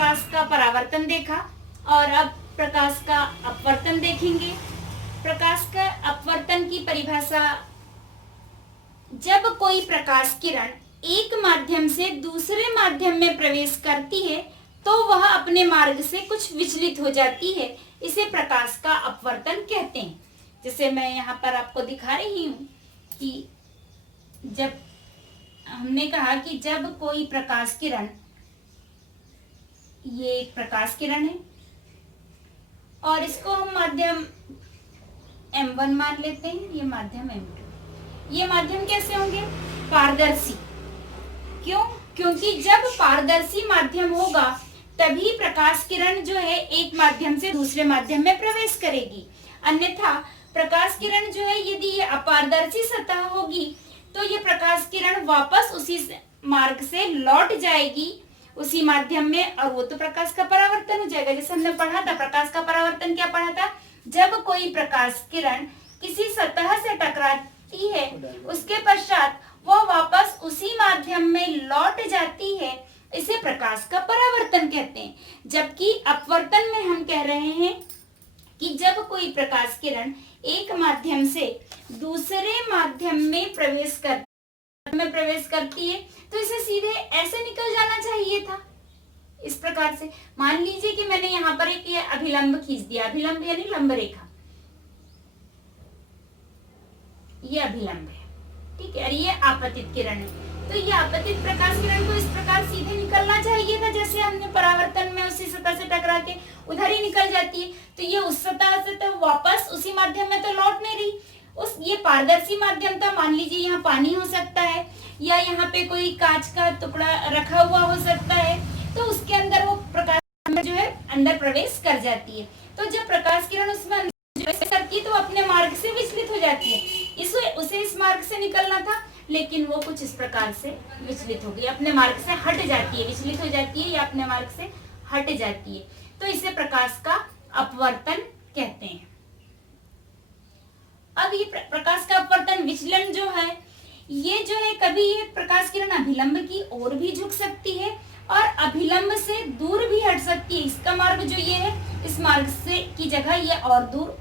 प्रकाश का परावर्तन देखा और अब प्रकाश का अपवर्तन देखेंगे। प्रकाश का अपवर्तन की परिभाषा, जब कोई प्रकाश किरण एक माध्यम से दूसरे माध्यम में प्रवेश करती है तो वह अपने मार्ग से कुछ विचलित हो जाती है, इसे प्रकाश का अपवर्तन कहते हैं। जैसे मैं यहाँ पर आपको दिखा रही हूँ कि जब हमने कहा कि जब कोई प्रकाश किरण, ये एक प्रकाश किरण है और इसको हम माध्यम M1 मान लेते हैं, ये माध्यम M2। ये माध्यम कैसे होंगे? पारदर्शी। क्यों? क्योंकि जब पारदर्शी माध्यम होगा तभी प्रकाश किरण जो है एक माध्यम से दूसरे माध्यम में प्रवेश करेगी। अन्यथा प्रकाश किरण जो है यदि ये अपारदर्शी सतह होगी तो ये प्रकाश किरण वापस उसी मार्ग से लौट जाएगी उसी माध्यम में, और वो तो प्रकाश का परावर्तन हो जाएगा। जैसे हमने पढ़ा था प्रकाश का परावर्तन, क्या पढ़ा था? जब कोई प्रकाश किरण किसी सतह से टकराती है उसके पश्चात वह वापस उसी माध्यम में लौट जाती है, इसे प्रकाश का परावर्तन कहते हैं। जबकि अपवर्तन में हम कह रहे हैं कि जब कोई प्रकाश किरण एक माध्यम से दूसरे माध्यम में प्रवेश करती है तो इसे सीधे ऐसे निकल जाना चाहिए था, इस प्रकार से। मान लीजिए कि मैंने यहाँ पर एक ये अभिलंब खींच दिया, अभिलंब यानी लंब रेखा, ये अभिलंब है, ठीक है, और ये आपतित किरण है। तो ये आपतित प्रकाश किरण को इस प्रकार सीधे निकलना चाहिए था, जैसे हमने परावर्तन में उसी सतह से टकरा के उधर ही निकल जाती है। तो ये उस सतह से तो वापस उसी माध्यम में तो लौट नहीं रही। ये पारदर्शी माध्यम था, मान लीजिए यहाँ पानी हो सकता है या यहाँ पे कोई कांच का टुकड़ा रखा हुआ हो सकता है, तो उसके अंदर वो प्रकाश जो है अंदर प्रवेश कर जाती है। तो जब प्रकाश किरण उसमें प्रवेश करती है तो अपने मार्ग से विचलित हो जाती है। उसे इस मार्ग से निकलना था, लेकिन वो कुछ इस प्रकार से विचलित हो गई, अपने मार्ग से हट जाती है, विचलित हो जाती है या अपने मार्ग से हट जाती है। तो इसे प्रकाश का अपवर्तन कहते हैं। अब ये प्रकाश का अपवर्तन विचलन जो है, ये जो है कभी ये प्रकाश किरण अभिलंब की ओर भी झुक सकती है और अभिलंब से दूर भी हट सकती है। इसका मार्ग जो ये है, इस मार्ग से की जगह ये और दूर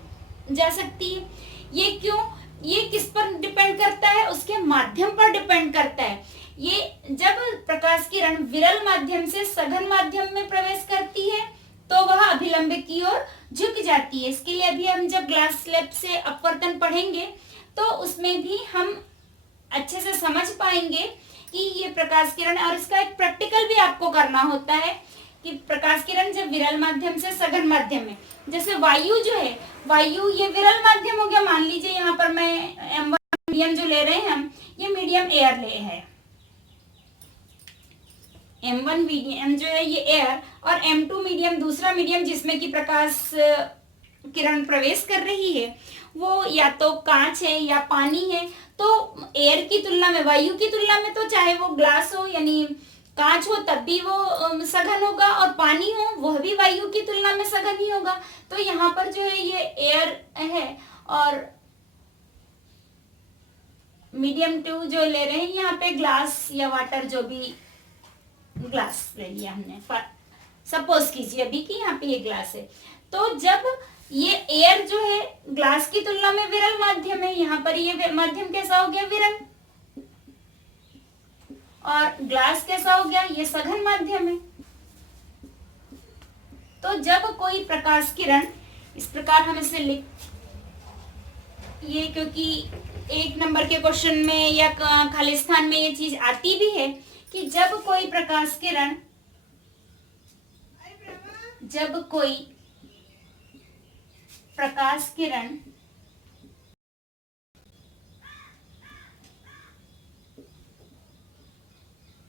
जा सकती है। ये क्यों? ये किस पर डिपेंड करता है? उसके माध्यम पर डिपेंड करता है। ये जब प्रकाश किरण विरल माध्यम से सघन माध्यम में प्रवेश करती है तो वह अभिलंब की ओर झुक जाती है। इसके लिए अभी हम जब ग्लास स्लैब से अपवर्तन पढ़ेंगे तो उसमें भी हम अच्छे से समझ पाएंगे कि ये प्रकाश किरण, और इसका एक प्रैक्टिकल भी आपको करना होता है कि प्रकाश किरण जब विरल माध्यम से सघन माध्यम में, जैसे वायु जो है, वायु ये विरल माध्यम हो गया। मान लीजिए यहाँ पर मैं M1 मीडियम जो ले रहे हैं हम, ये मीडियम एयर ले है, M1 मीडियम जो है ये एयर, और M2 मीडियम दूसरा मीडियम जिसमें कि प्रकाश किरण प्रवेश कर रही है, वो या तो कांच है या पानी है। तो एयर की तुलना में, वायु की तुलना में, तो चाहे वो ग्लास हो यानी कांच हो तब भी वो सघन होगा, और पानी हो वह भी वायु की तुलना में सघन ही होगा। तो यहाँ पर जो है ये एयर है और मीडियम 2 जो ले रहे हैं यहाँ पे ग्लास या वाटर, जो भी ग्लास ले लिया हमने, सपोज कीजिए अभी कि यहाँ पे ये ग्लास है। तो जब ये एयर जो है ग्लास की तुलना में विरल माध्यम है, यहाँ पर ये माध्यम कैसा हो गया? विरल। और ग्लास कैसा हो गया? ये सघन माध्यम है। तो जब कोई प्रकाश किरण, इस प्रकार हम इसे लिख, ये क्योंकि 1 नंबर के क्वेश्चन में या खालिस्तान में ये चीज आती भी है कि जब कोई प्रकाश किरण,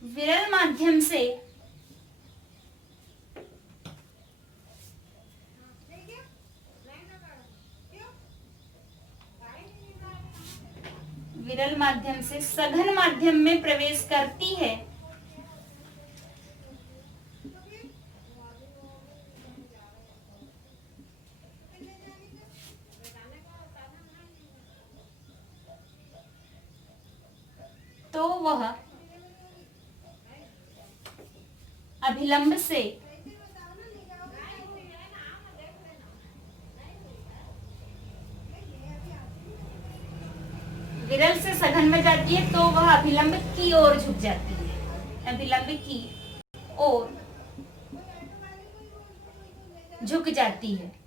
विरल माध्यम से सघन माध्यम में प्रवेश करती है तो वह अभिलंब से जाती है तो वह अभिलंब की ओर झुक जाती है, अभिलंब की ओर झुक जाती है।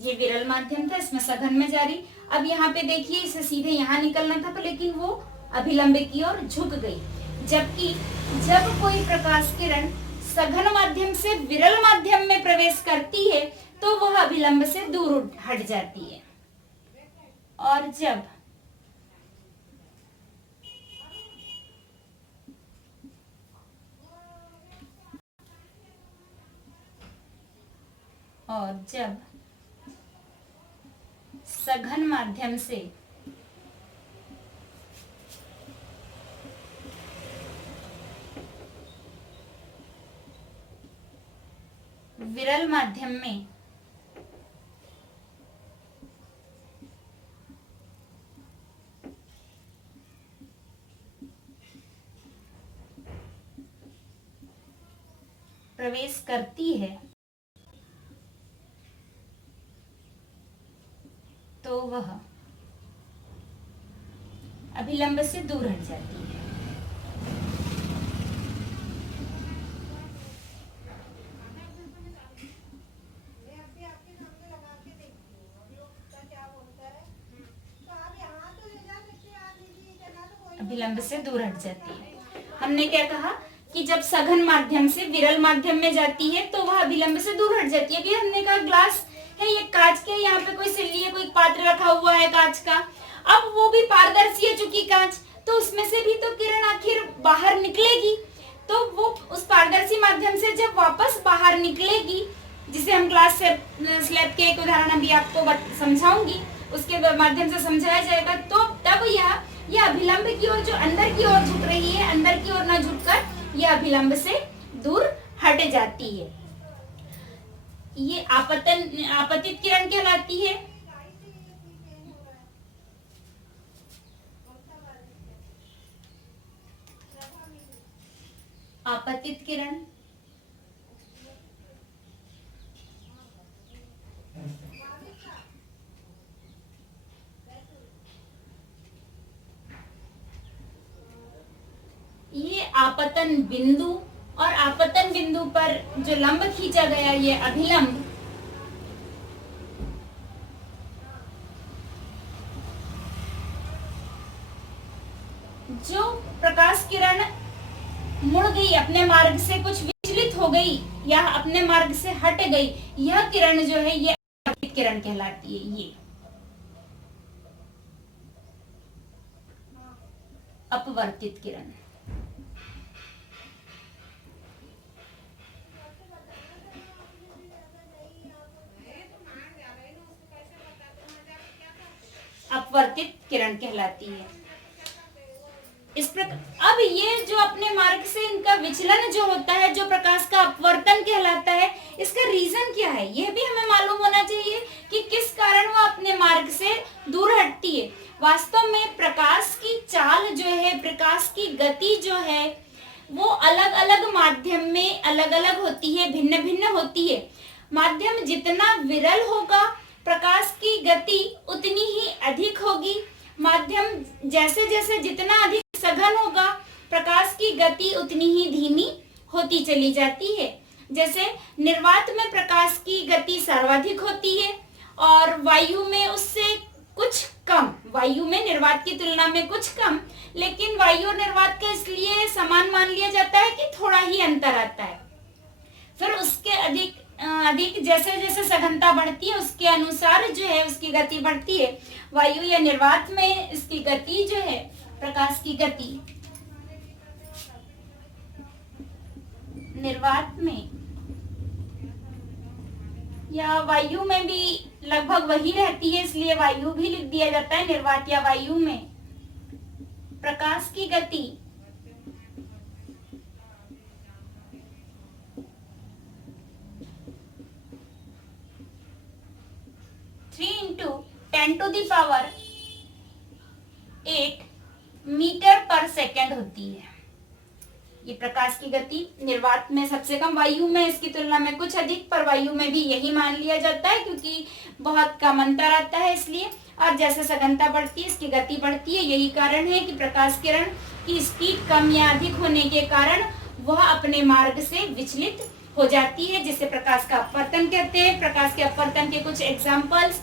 ये विरल माध्यम था, इसमें सघन में जारी। अब यहाँ पे देखिए इसे सीधे यहाँ निकलना था पर लेकिन वो अभिलंब की ओर झुक गई, जबकि जब कोई प्रकाश किरण सघन माध्यम से विरल माध्यम में प्रवेश करती है तो वह अभिलंब से दूर हट जाती है। और जब सघन माध्यम से विरल माध्यम में प्रवेश करती है तो वह अभिलंब से दूर हट जाती है। अभिलंब से दूर हट जाती है। हमने क्या कहा कि जब सघन माध्यम से विरल माध्यम में जाती है तो वह अभिलंब से दूर हट जाती है। अभी हमने कहा ग्लास है, ये कांच के, यहाँ पे कोई सिल्ली है, कोई पात्र रखा हुआ है कांच का, अब वो भी पारदर्शी है चूंकि कांच, तो उसमें से भी तो किरण आखिर बाहर निकलेगी, तो वो उस पारदर्शी माध्यम से जब वापस बाहर निकलेगी, जिसे हम क्लास स्लैब के एक उदाहरण अभी आपको समझाऊंगी, उसके माध्यम से समझाया जाएगा, तो तब यह अभिलंब की ओर जो अंदर की ओर झुक रही है, अंदर की ओर न झुककर यह अभिलंब से दूर हट जाती है। ये आपतित किरण कहलाती है। आपतित किरण ये आपतन बिंदु, और आपतन बिंदु पर जो लंब खींचा गया ये अभिलंब, जो प्रकाश किरण मुड़ गई, अपने मार्ग से कुछ विचलित हो गई या अपने मार्ग से हट गई, यह किरण जो है ये अपवर्तित किरण कहलाती है। ये अपवर्तित किरण। अपवर्तित किरण कहलाती है। इस प्रकार अब ये जो अपने मार्ग से इनका विचलन जो होता है, जो प्रकाश का अपवर्तन कहलाता है, इसका रीजन क्या है यह भी हमें मालूम होना चाहिए कि किस कारण वह अपने मार्ग से दूर हटती है। वास्तव में प्रकाश की चाल जो है, प्रकाश की गति जो है, वो अलग अलग माध्यम में अलग अलग होती है, भिन्न भिन्न होती है। माध्यम जितना विरल होगा प्रकाश की गति उतनी ही अधिक होगी। माध्यम जैसे जैसे जितना अधिक सघन होगा प्रकाश की गति उतनी ही धीमी होती चली जाती है। जैसे निर्वात में प्रकाश की गति सर्वाधिक होती है और वायु में उससे कुछ कम, वायु में निर्वात की तुलना में कुछ कम, लेकिन वायु और निर्वात का इसलिए समान मान लिया जाता है कि थोड़ा ही अंतर आता है। फिर उसके अधिक जैसे जैसे सघनता बढ़ती है उसके अनुसार जो है उसकी गति बढ़ती है। वायु या निर्वात में इसकी गति जो है, प्रकाश की गति निर्वात में या वायु में भी लगभग वही रहती है, इसलिए वायु भी लिख दिया जाता है। निर्वात या वायु में प्रकाश की गति 3 × 10⁸ मीटर पर सेकेंड होती है। ये प्रकाश की गति निर्वात में सबसे कम, वायु में इसकी तुलना में कुछ अधिक, पर वायु में भी यही मान लिया जाता है क्योंकि बहुत कम अंतर आता है इसलिए। और जैसे सघनता बढ़ती है इसकी गति बढ़ती है। यही कारण है कि प्रकाश किरण की स्पीड कम या अधिक होने के कारण वह अपने मार्ग से विचलित हो जाती है, जिसे प्रकाश का अपवर्तन कहते हैं। प्रकाश के अपवर्तन के कुछ एग्जाम्पल्स,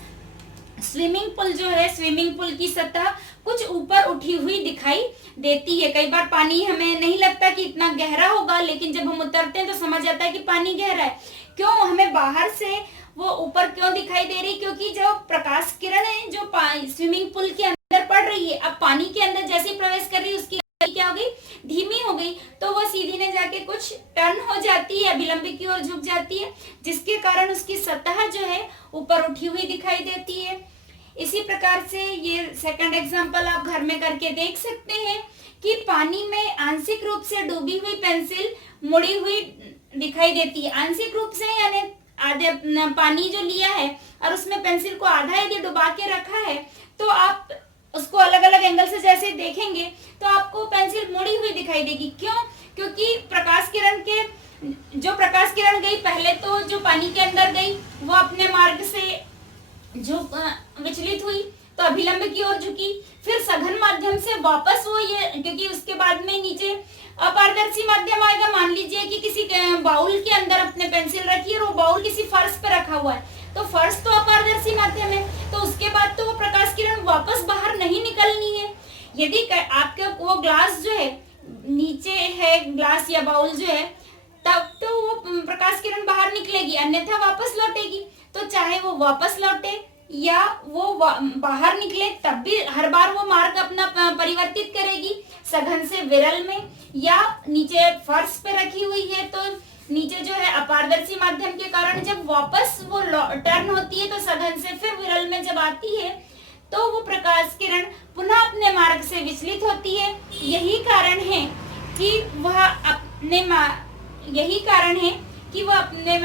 स्विमिंग पूल जो है, स्विमिंग पूल की सतह कुछ ऊपर उठी हुई दिखाई देती है। कई बार पानी हमें नहीं लगता कि इतना गहरा होगा, लेकिन जब हम उतरते हैं तो समझ आता है कि पानी गहरा है। क्यों? हमें बाहर से वो ऊपर क्यों दिखाई दे रही? क्योंकि जो प्रकाश किरण है जो स्विमिंग पूल के अंदर पड़ रही है, अब पानी के अंदर जैसे ही प्रवेश कर रही है उसकी क्या हो गई? धीमी हो गई, तो वो सीधी ने जाके कुछ टर्न हो जाती है, अभिलंब की ओर झुक जाती है, जिसके कारण उसकी सतह जो है ऊपर उठी हुई दिखाई देती है। इसी प्रकार से ये सेकंड एग्जांपल आप घर में करके देख सकते हैं कि पानी में आंशिक रूप से डूबी हुई पेंसिल मुड़ी हुई दिखाई देती है। आंशिक रूप से यानी आधे पानी जो लिया है और उसमें पेंसिल को आधा यदि डुबा के रखा है, तो आप उसको अलग अलग एंगल से जैसे देखेंगे तो आपको पेंसिल मुड़ी हुई दिखाई देगी। क्यों? क्योंकि प्रकाश किरण गई पहले तो जो पानी के अंदर गई वो अपने मार्ग से जो विचलित हुई तो अभिलंब की ओर झुकी, फिर सघन माध्यम से वापस वो ये, क्योंकि उसके बाद में नीचे अपारदर्शी माध्यम आएगा। मान लीजिए कि किसी बाउल के अंदर आपने पेंसिल रखी है और वो बाउल किसी फर्श पे रखा हुआ है, तो फर्श तो अपारदर्शी माध्यम है, तो उसके बाद तो वो प्रकाश किरण वापस बाहर नहीं निकलनी है। यदि आपके वो ग्लास जो है नीचे है, ग्लास या बाउल जो है, तब तो वो प्रकाश किरण बाहर निकलेगी, अन्यथा वापस लौटेगी। तो चाहे वो वापस लौटे या वो बाहर निकले, तब भी हर बार वो मार्ग अपना परिवर्तित करेगी, सघन से विरल में, या नीचे फर्श पे रखी हुई है तो नीचे जो है अपारदर्शी माध्यम के कारण जब वापस वो टर्न होती है तो सघन से फिर विरल में जब आती है तो वो प्रकाश किरण पुनः अपने मार्ग से विचलित होती है। यही कारण है कि वह अपने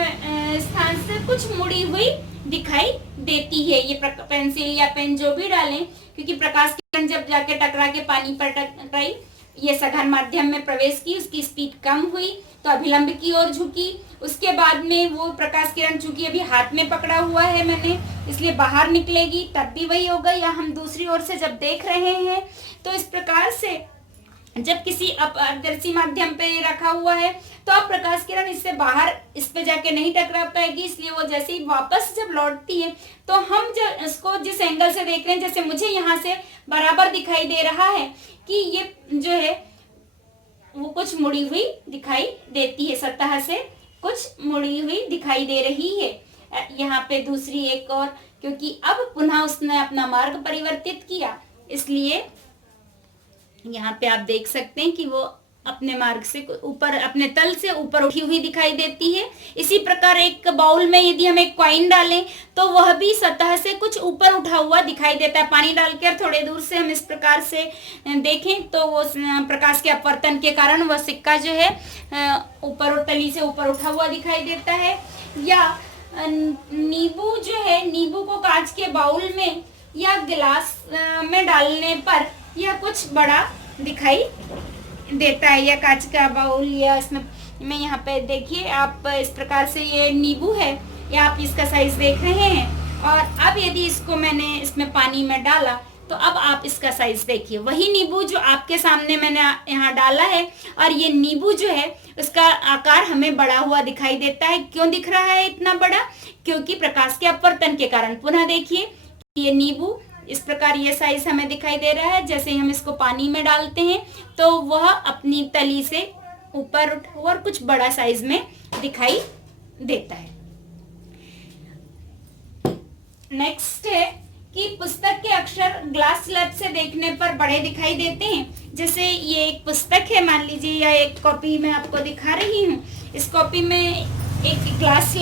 स्थान से कुछ मुड़ी हुई दिखाई देती है। ये पेंसिल या पेन जो भी डालें, क्योंकि प्रकाश किरण जब जाके टकरा के पानी पर टकराई, ये सघन माध्यम में प्रवेश की, उसकी स्पीड कम हुई तो अभिलंब की ओर झुकी। उसके बाद में वो प्रकाश किरण, चूंकि अभी हाथ में पकड़ा हुआ है मैंने, इसलिए बाहर निकलेगी, तब भी वही होगा। या हम दूसरी ओर से जब देख रहे हैं तो इस प्रकार से जब किसी अपारदर्शी माध्यम पे रखा हुआ है तो अब प्रकाश किरण इससे बाहर इस पे जाके नहीं टकरा पाएगी, इसलिए वो जैसे ही वापस जब लौटती है तो हम जब इसको जिस एंगल से देख रहे हैं, जैसे मुझे यहाँ से बराबर दिखाई दे रहा है कि ये जो है वो कुछ मुड़ी हुई दिखाई देती है, सतह से कुछ मुड़ी हुई दिखाई दे रही है। यहाँ पे दूसरी एक और, क्योंकि अब पुनः उसने अपना मार्ग परिवर्तित किया, इसलिए यहाँ पे आप देख सकते हैं कि वो अपने मार्ग से ऊपर, अपने तल से ऊपर उठी हुई दिखाई देती है। इसी प्रकार एक बाउल में यदि हम एक कॉइन डालें तो वह भी सतह से कुछ ऊपर उठा हुआ दिखाई देता है। पानी डालकर थोड़े दूर से हम इस प्रकार से देखें तो वो प्रकाश के अपवर्तन के कारण वह सिक्का जो है ऊपर और तली से ऊपर उठा हुआ दिखाई देता है। या नींबू जो है, नींबू को कांच के बाउल में या गिलास में डालने पर यह कुछ बड़ा दिखाई देता है, या कांच का बाउल, या इसमें मैं यहाँ पे देखिए आप इस प्रकार से ये नींबू है, या आप इसका साइज देख रहे हैं। और अब यदि इसको मैंने इसमें पानी में डाला तो अब आप इसका साइज देखिए, वही नींबू जो आपके सामने मैंने यहाँ डाला है, और ये नींबू जो है उसका आकार हमें बड़ा हुआ दिखाई देता है। क्यों दिख रहा है इतना बड़ा? क्योंकि प्रकाश के अपवर्तन के कारण। पुनः देखिए ये नींबू इस प्रकार ये साइज हमें दिखाई दे रहा है। जैसे ही हम इसको पानी में डालते हैं तो वह अपनी तली से ऊपर उठ और कुछ बड़ा साइज में दिखाई देता है। नेक्स्ट है कि पुस्तक के अक्षर ग्लास स्लैब से देखने पर बड़े दिखाई देते हैं। जैसे ये एक पुस्तक है मान लीजिए, या एक कॉपी मैं आपको दिखा रही हूँ। इस कॉपी में एक ग्लास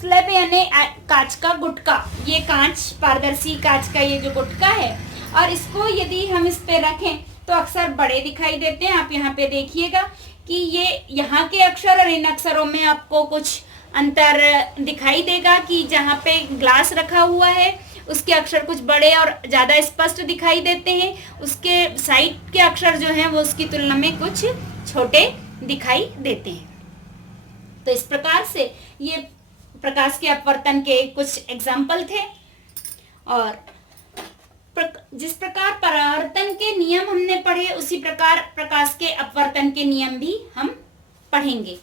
स्लैब यानी कांच का गुटका, ये कांच, पारदर्शी कांच का ये जो गुटका है, और इसको यदि हम इस पे रखें तो अक्षर बड़े दिखाई देते हैं। आप यहाँ पे देखिएगा कि ये यहाँ के अक्षर और इन अक्षरों में आपको कुछ अंतर दिखाई देगा कि जहाँ पे ग्लास रखा हुआ है उसके अक्षर कुछ बड़े और ज़्यादा स्पष्ट दिखाई देते हैं, उसके साइड के अक्षर जो हैं वो उसकी तुलना में कुछ छोटे दिखाई देते हैं। तो इस प्रकार से ये प्रकाश के अपवर्तन के कुछ एग्जाम्पल थे। और जिस प्रकार परावर्तन के नियम हमने पढ़े, उसी प्रकार प्रकाश के अपवर्तन के नियम भी हम पढ़ेंगे।